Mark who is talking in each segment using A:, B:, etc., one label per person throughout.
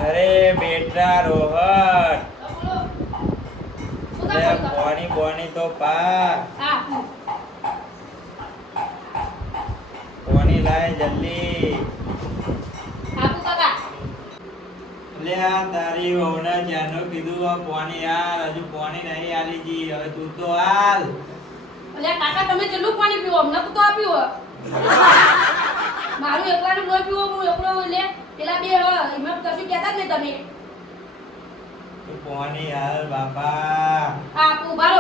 A: અરે બેટા રોહન, પાણી પાણી તો પા પાણી લાય જલ્દી. લે આ તારી વહુને ક્યાંનું કીધું આ પાણી યાર, હજુ પાણી નહીં આલી જી. હવે તું તો હાલ.
B: અલે કાકા તમે કેટલું પાણી પીવો? અમને તો આપ્યું મારું એકલાનું ન પીવો, હું એકલો લે પેલા બે એમાં કશું કહેતા જ નહીં તમે.
A: તું પાણી હાલ બાપા.
B: આપું બારો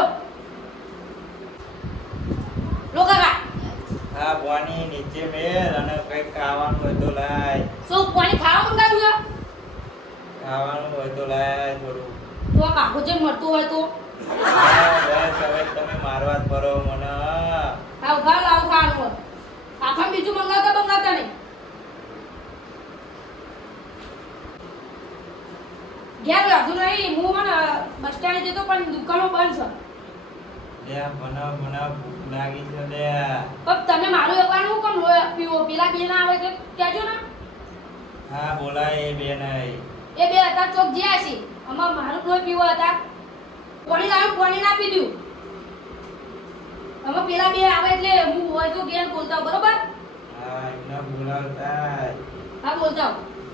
B: લો કાકા.
A: હા પાણી નીચે મેલ અને કઈક ખાવાનું હોય તો લાય.
B: શું પાણી ખાવા મંગાવ્યું?
A: ખાવાનું હોય તો લાય થોડું.
B: તો આ કાકો જે મળતું હોય તો
A: બસ હવે તમે મારવા જ પરો મને.
B: આવ ઘર લાવ ખાવાનું. કાકા બીજું મંગાવતા નહીં. ઘેર લાગુ નહીં. હું મને બસ સ્ટેન્ડ જતો પણ દુકાનો બંધ છે.
A: મને ભૂખ લાગી છે લે.
B: પણ તમે મારું એકવાનું કેમ પીવો? પેલા બે ના આવે એટલે કહેજો ને.
A: હા બોલાય એ બે નહીં.
B: એ બે હતા ચોક જ્યાં છે. અમાર મારું લોહી પીવો હતા. પાણી લાવ્યું, પાણી ના પીધું. અમે પેલા બે આવે એટલે હું હોય તો ઘેર બોલતા બરોબર.
A: હા એમને બોલાવતા.
B: હા બોલતા.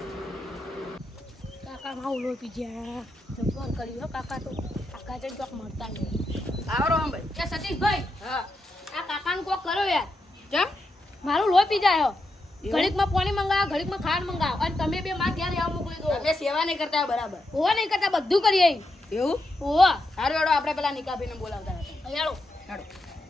B: કાકા માં ઓલો પી ગયા. તો ફોન કર્યો કાકા તો કાકા જઈને ચોક મળતા નહીં.
C: આવરો હમ ભાઈ.
B: કે સતીશભાઈ
C: હા
B: આ કાકાનું કોક કરો યાર. જેમ મારું લોહી પી જાય. ઘડીકમાં પાણી મંગાવો, ઘડીકમાં ખાંડ મંગાવો અને તમે બે માં ઘેર આવ મોકલી દો.
C: તમે સેવા નહીં કરતા બરાબર.
B: ઓવા નહીં કરતા, બધું કરીએ.
C: એવું?
B: ઓવા
C: સારું હેડો આપણે પેલા નિકાભીને બોલાવતા હતા.
B: હેડો.
C: હેડો.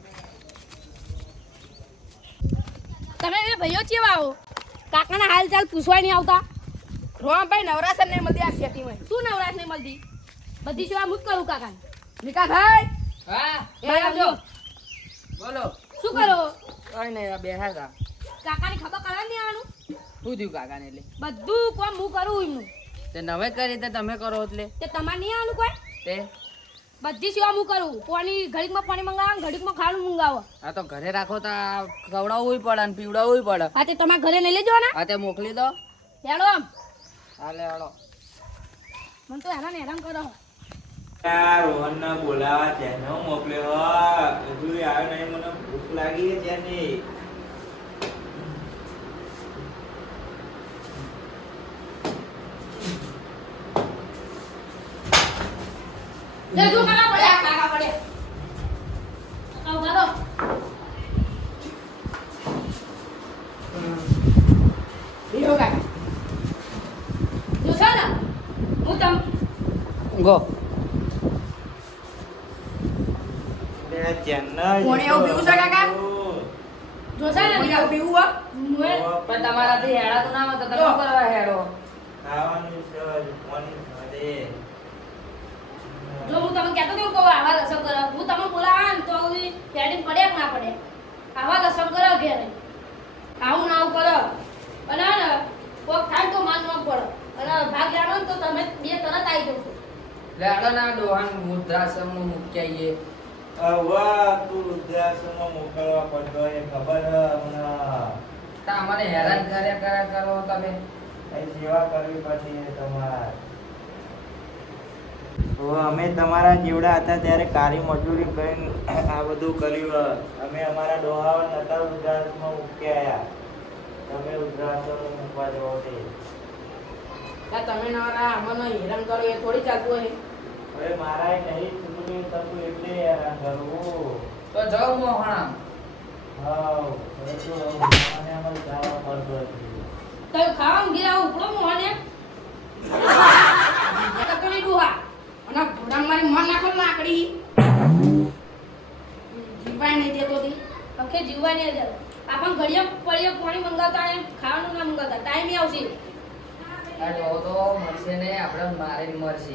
B: તમે બે ભાઈઓ કેવા આવો? કાકાના હાલ ચાલ પૂછવા નહીં આવતા?
C: રોહનભાઈ નવરાસન નહીં મળતી આ ખેતીમાં.
B: શું નવરાશ નહીં મળતી? બધી સેવા હું જ કરું કાકા.
C: નિકાભાઈ
D: હા
C: એ આવજો.
D: બોલો.
B: શું કરો?
D: કઈ નહીં, આ બેઠા હતા.
B: કાકાની ખબર કરવા નહીં આવવાનું?
D: શું થયું કાકાને? એટલે
B: બધું કામ હું કરું એમનું.
D: તે નવે કરી તે તમે કરો એટલે
B: તે તમારે નહીં આવવાનું કોઈ?
D: તે
B: બધી સેવા હું કરું. પાણી ઘડીકમાં પાણી મંગાવો, ઘડીકમાં ખાવાનું મંગાવો.
D: આ તો ઘરે રાખો તો આ ખવડાવવું પડે ને પીવડાવવું પડે.
B: હા તે તમારા ઘરે નહીં લઈ જવાના?
D: આ તે મોકલી દો.
B: હેડો આમ.
D: હાલે હળો.
B: મને તો હેરાન કરો.
A: રોહન ને બોલાવા ત્યાંનો મોકલ્યો. હજુ આવ્યો નહીં. મને ભૂખ લાગી છે ત્યાંની.
B: લે જો કાકા પડ્યા, કાકા પડ્યા. કાકા ઉભા રહો.
C: બીજો કાકા.
B: જો છે ને હું
D: ગો.
C: કોણે એવું પીવું છે કાકા?
B: જોશે ને
C: કોઈને આવું પીવું હો?
D: પણ તમારાથી હેડા તો ના હોય તો તમે શું કરવા હેડો?
A: ખાવાનું છે હજુ પાણી વધે.
B: જો હું તમને કહેતો કેવું કહું આવા લસણ કરો. હું તમને બોલાવા ને તો હેડિંગ પડે કે ના પડે? આવા લસણ કરો ઘેરે. આવું ના આવું કરો. અને ને કોક થાય તો માન ન પડે. અને ભાગ લેવાનો ને તો તમે બે તરત આવી જશો.
D: લેડો ના ડોહાન વૃદ્ધાશ્રમમાં મૂકી આવીએ.
A: વાહ તું વૃદ્ધાશ્રમમાં મોકલવા પડતો એ ખબર હે હમણાં.
D: તો અમને હેરાન કર્યા કરો તમે.
A: કઈ સેવા કરવી પડશે તમારે. અમે તમારા જેવડા હતા ત્યારે કાળી મજૂરી કરીને આ બધું કર્યું. અમે અમારા ડોહાઓ નતા વૃદ્ધાશ્રમમાં મૂકી આવ્યા. તમે વૃદ્ધાશ્રમમાં મૂકવા જવો તે.
C: તમે નવરા અમને હેરાન કરો એ થોડી ચાલતું હોય.
A: હવે મારા નહીં છૂટું થતું એટલે હેરાન કરવું.
D: તો જાઓ મોહણા.
A: હા હવે તો મને આમાં જવા પડતો નથી.
B: તો ખાવાનું ઘેર આવું ઉપડો મોહન એમ. તો નહીં ડુહા.
C: અને ઘોડા મારી મન નાખો લાકડી. જીવાય નહીં દેતો તી.
B: ઓકે જીવવાની અંદર આપણ ઘડિયા પડીએ પાણી મંગાવતા ને ખાવાનું ના મંગાવતા ટાઈમ આવશે.
D: આ ડોહો તો મરશે ને આપણે મારીને મરશે.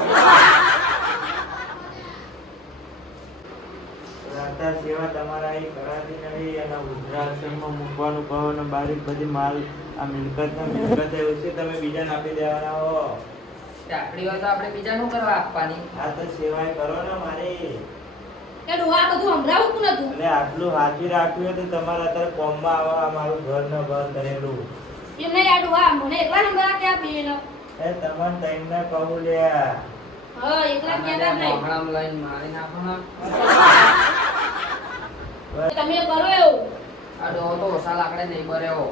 A: રાતા સેવા તમારા અહીં કરાતી નહીં અને વૃદ્ધાશ્રમમાં મૂકવાનું કહો ને બારીક બધી માલ આ મિલકત એવું છે તમે બીજાને આપી દેવાના હો.
D: આપણી વાત તો આપણે બીજાનું કરવા આપવાની.
A: આ તો સેવાય કરો ને મારી.
B: એ ડોહા બધું સંભળાવું તું નતું.
A: એટલે આટલું હાથી રાખ્યું હોય તો તમારે અત્યારે કોમમાં આવવા મારું ઘર ને ઘર કરેલું.
B: એમ નહીં આ ડોહા મને એકલા સંભળા કે આ બેનો.
A: એ તમને તઈને કહું લ્યા.
B: હા એકલા કહેતા જ નહીં
D: ગામડામાં લઈને મારી નાખો ને.
B: તમે કરો એવું
D: આ ડોહો તો ઓછા લાકડે નહીં બર્યો.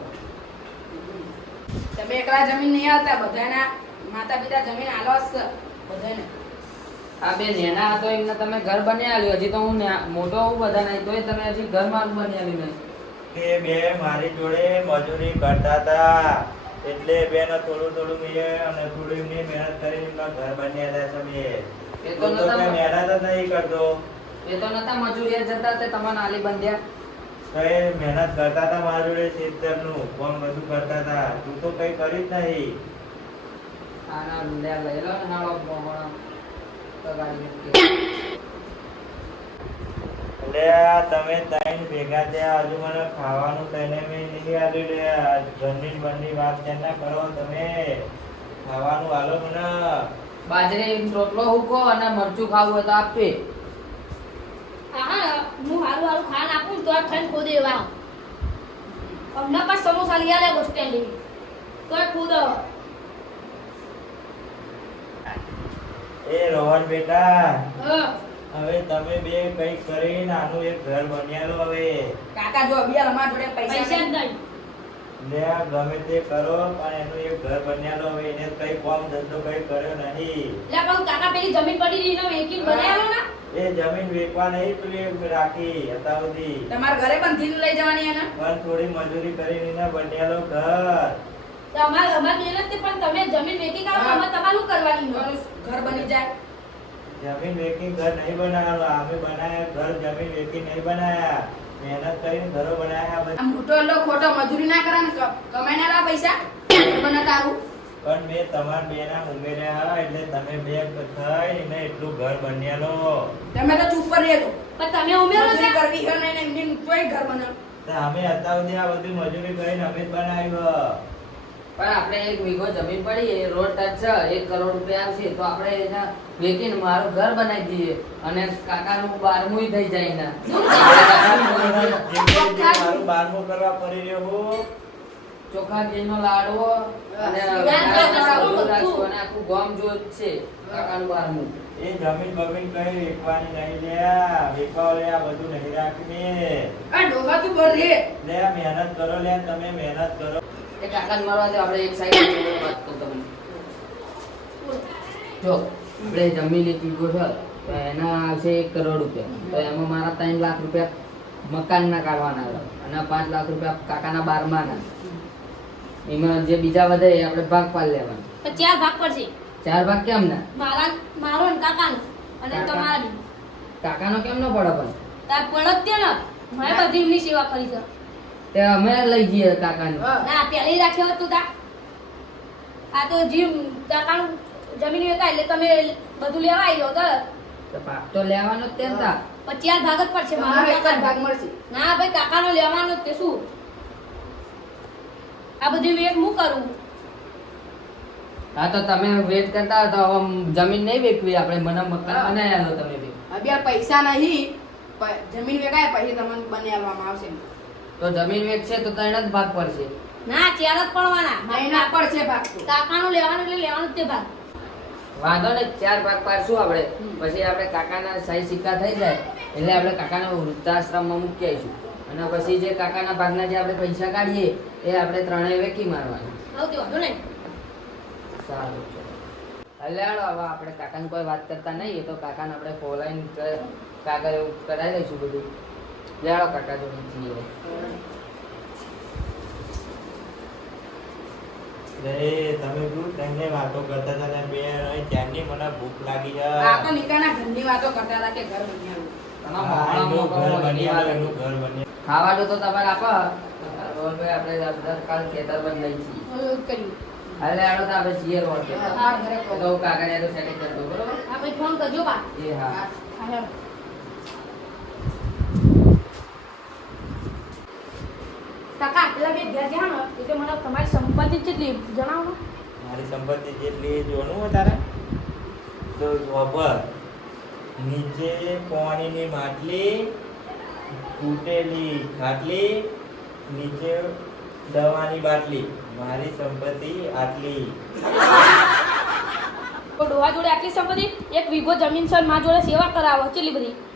C: તમે એકલા જમીન નહીં આવતા, બધાના માતા પિતા જમીન આલો જ છે બધાને.
D: આ બે નેના હતો એમને તમે ઘર બની આલ્યું. હજી તો હું મોટો હું બધા નહીં તોય તમે હજી ઘર મારું બની આલ્યું નહીં.
A: તે બે મારી જોડે મજૂરી કરતા હતા એટલે બેને થોડું થોડું મેં અને થોડું એમની મહેનત કરીને એમના ઘર બન્યા હતા તમે.
D: એ તો
A: તું તો
D: નતા
A: કઈ મહેનત જ નહીં કરતો.
D: એ તો નતા મજૂરીએ જતા તે તમને આલી બંધ્યા.
A: કઈ મહેનત કરતા હતા મારા જોડે ખેતરનું કામ બધું કરતા હતા. તું તો કઈ કરી જ નહીં.
D: આના લે લઈ લો ને નાળો બોમણો તો ગાડી મૂકી.
A: એટલે આ તમે ત્રણ ભેગા થયા હજુ મને ખાવાનું તને મેં નહીં આલ્યું લ્યા. ઘરની બરની વાત ના કરો તમે. ખાવાનું આલો મને.
D: બાજરી રોટલો હુકો અને મરચું ખાવું હોય તો આપે.
B: હા ને હું હારું હારું ખાન આપું ને તો આ ખાઈને ખોદે એવા અમને પાસ સમોસા લઈ આલે બસ સ્ટેન્ડ તોય ખુદ
A: એ રોહન બેટા,
B: હા
A: હવે તમે બે કઈ કરીને આનું એક ઘર બન્યાલો. હવે
C: કાકા જો અભિયાલ અમારા જોડે
B: પૈસા
C: પૈસા
B: જ
C: નહીં.
B: નહીં
A: લે આ ગમે તે કરો પણ એનું એક ઘર બન્યાલો. હવે એને કઈ કામ ધંધો કઈ કર્યો નહીં.
B: એટલે પણ કાકા પેલી જમીન પડી રહી ને વેકીને બનાવેલો ને
A: એ જમીન વેચવા નહીં પેલી રાખી હતા સુધી.
C: તમારા ઘરે પણ થીન લઈ જવાની એને.
A: પણ થોડી મજૂરી કરીને એને બન્યાલો ઘર.
B: તો અમારે મહેનત થી પણ તમે જમીન વેકી કાઢો તો અમારે તમારું કરવાની હોય.
C: ઘર બની જાય.
A: જમીન વેચી ઘર નહીં બનાવવાનું. અમે બનાયા ઘર જમીન વેચી નહીં બનાયા. મહેનત કરીને ઘરો બનાયા
C: આ
A: બધા.
C: મોટો એટલો ખોટો મજૂરી ના કરે ને કમાઈને આલા પૈસા ઘર બના તારું.
A: પણ મેં તમારા બેના ઉમેર્યા એટલે તમે બે થઈને એટલું ઘર બન્યાલો.
C: તમે તો ચૂપ પર રહેજો.
B: પણ તમે ઉમેરો
C: મજૂરી
B: છો
C: કરવી છે ને એમની તોય ઘર બનાવ.
A: તો અમે હતા સુધી આ બધી મજૂરી કરીને અમે જ બનાવ્યું.
D: પણ આપણે એક વીઘો જમીન પડી એ રોડ ટચ છે 1 કરોડ રૂપિયા આવશે તો આપણે એના વેચીને મારું ઘર બનાવી દઈએ અને કાકાનું 12મું થઈ જાય ને.
A: મારું બારમું કરવા પડી રહ્યો હું.
D: ચોખા ઘીનો લાડવો અને આખું ગામ જો છે કાકાનું 12મું.
A: એ જમીન બમીન કઈ વેચવાની નહીં લ્યા. વેચવા લે આ બધું નહીં રાખીને.
C: આ ડોહા તું બર રે.
A: લે આ મહેનત કરો લે તમે મહેનત કરો.
D: એ કાકાને મળવા દે આપણે એક સાઈડ વાત કરતો તમને. જો આપણે જમીન એક વીઘો છે તો એના આવશે 1 કરોડ રૂપિયા. તો એમાં મારા 3 લાખ રૂપિયા મકાનના કાઢવાના આવે અને 5 લાખ રૂપિયા કાકાના 12માના. એમાં જે બીજા વધે એ આપણે ભાગ પાડી લેવાના.
B: તો 4 ભાગ પડશે
D: 4 ભાગ કેમ ના?
B: મારો ને કાકાનો અને
D: કાકા.
B: તમારા બી.
D: કાકાનો કેમ ન પડે પણ?
B: તાર પડત તે ને મેં બધી એમની સેવા કરી છે.
D: તે અમે લઈ જઈએ કાકાને.
B: ના પહેલી રાખ્યો હતું તા આ તો જીમ કાકાનું જમીન વેચાય એટલે તમે બધું લેવા આવી જાઓ તરત.
D: તો ભાગ તો લેવાનો જ તેમ તા.
B: પણ 4 ભાગ જ પડશે
C: મારો
B: મારો
C: એક જ ભાગ મળશે.
B: ના ભાઈ કાકાનો લેવાનો જ તે શું આ બધી વેટ હું કરું.
D: હા તો તમે વેટ કરતા હતા હવે જમીન નહીં વેચવી આપણે મને મકાન બનાવી આલો તમે બી.
C: અભિયાલ પૈસા નહીં જમીન વેચાય પછી તમને બની આલવામાં આવશે.
D: તો જમીન વેચશે તો 3 જ ભાગ પડશે.
B: ના 4 જ પડવાના
C: મહિના પર છે ભાગ તો.
B: કાકાનું લેવાનું એટલે લેવાનું જ તે ભાગ.
D: વાંધો ને 4 ભાગ પાડશું આપણે. પછી આપણે કાકાના સહી સિક્કા થઈ જાય એટલે આપણે કાકાને વૃદ્ધાશ્રમમાં મૂકી આવીશું અને પછી જે કાકાના ભાગના જે આપણે પૈસા કાઢીએ એ આપણે ત્રણેય વેચી મારવાના.
B: આવતી વાંધો નહીં.
D: સારું એટલે હાલો હવે આપણે કાકાને કોઈ વાત કરતા નહીં. એ તો કાકાને આપણે ફોલાઈને કાગળ એવું કરાવી લઈશું બધું. લેડો કાકા જોડે જઈએ.
A: તમે શું તને વાતો કરતા હતા ને બે ત્યાંની મને ભૂખ લાગી
C: આ
A: છે.
C: તો નિકાના ઘરની વાતો કરતા હતા કે ઘર બની આલું.
A: ઘર બન્યા.
D: ખાવા તો તમારે આપો રોહનભાઈ. આપણે કાલ ખેતર પર લઈ છીએ.
B: એવું કર્યું.
D: હાલે હાલો તો આપણે જઈએ રોડ કે
C: હા, ઘરે કહો.
D: તો કાગળિયા તો સેટિંગ કરી દો બરોબર.
B: આ ભાઈ ફોન કરજો બા.
D: એ હા.
B: હા કાકા પેલા બે ઘેર જ્યાં ને એટલે મને તમારી સંપત્તિ કેટલી જણાવો ને.
A: મારી સંપત્તિ જેટલી જોવાનું હોય તારે તો ખબર નીચે પાણીની માટલી, તૂટેલી ખાટલી, નીચે દવાની બાટલી. મારી સંપત્તિ આટલી.
B: ડોહા જોડે આટલી સંપત્તિ, 1 વીઘો જમીન છે, મા જોડે સેવા કરાવો કેટલી બધી.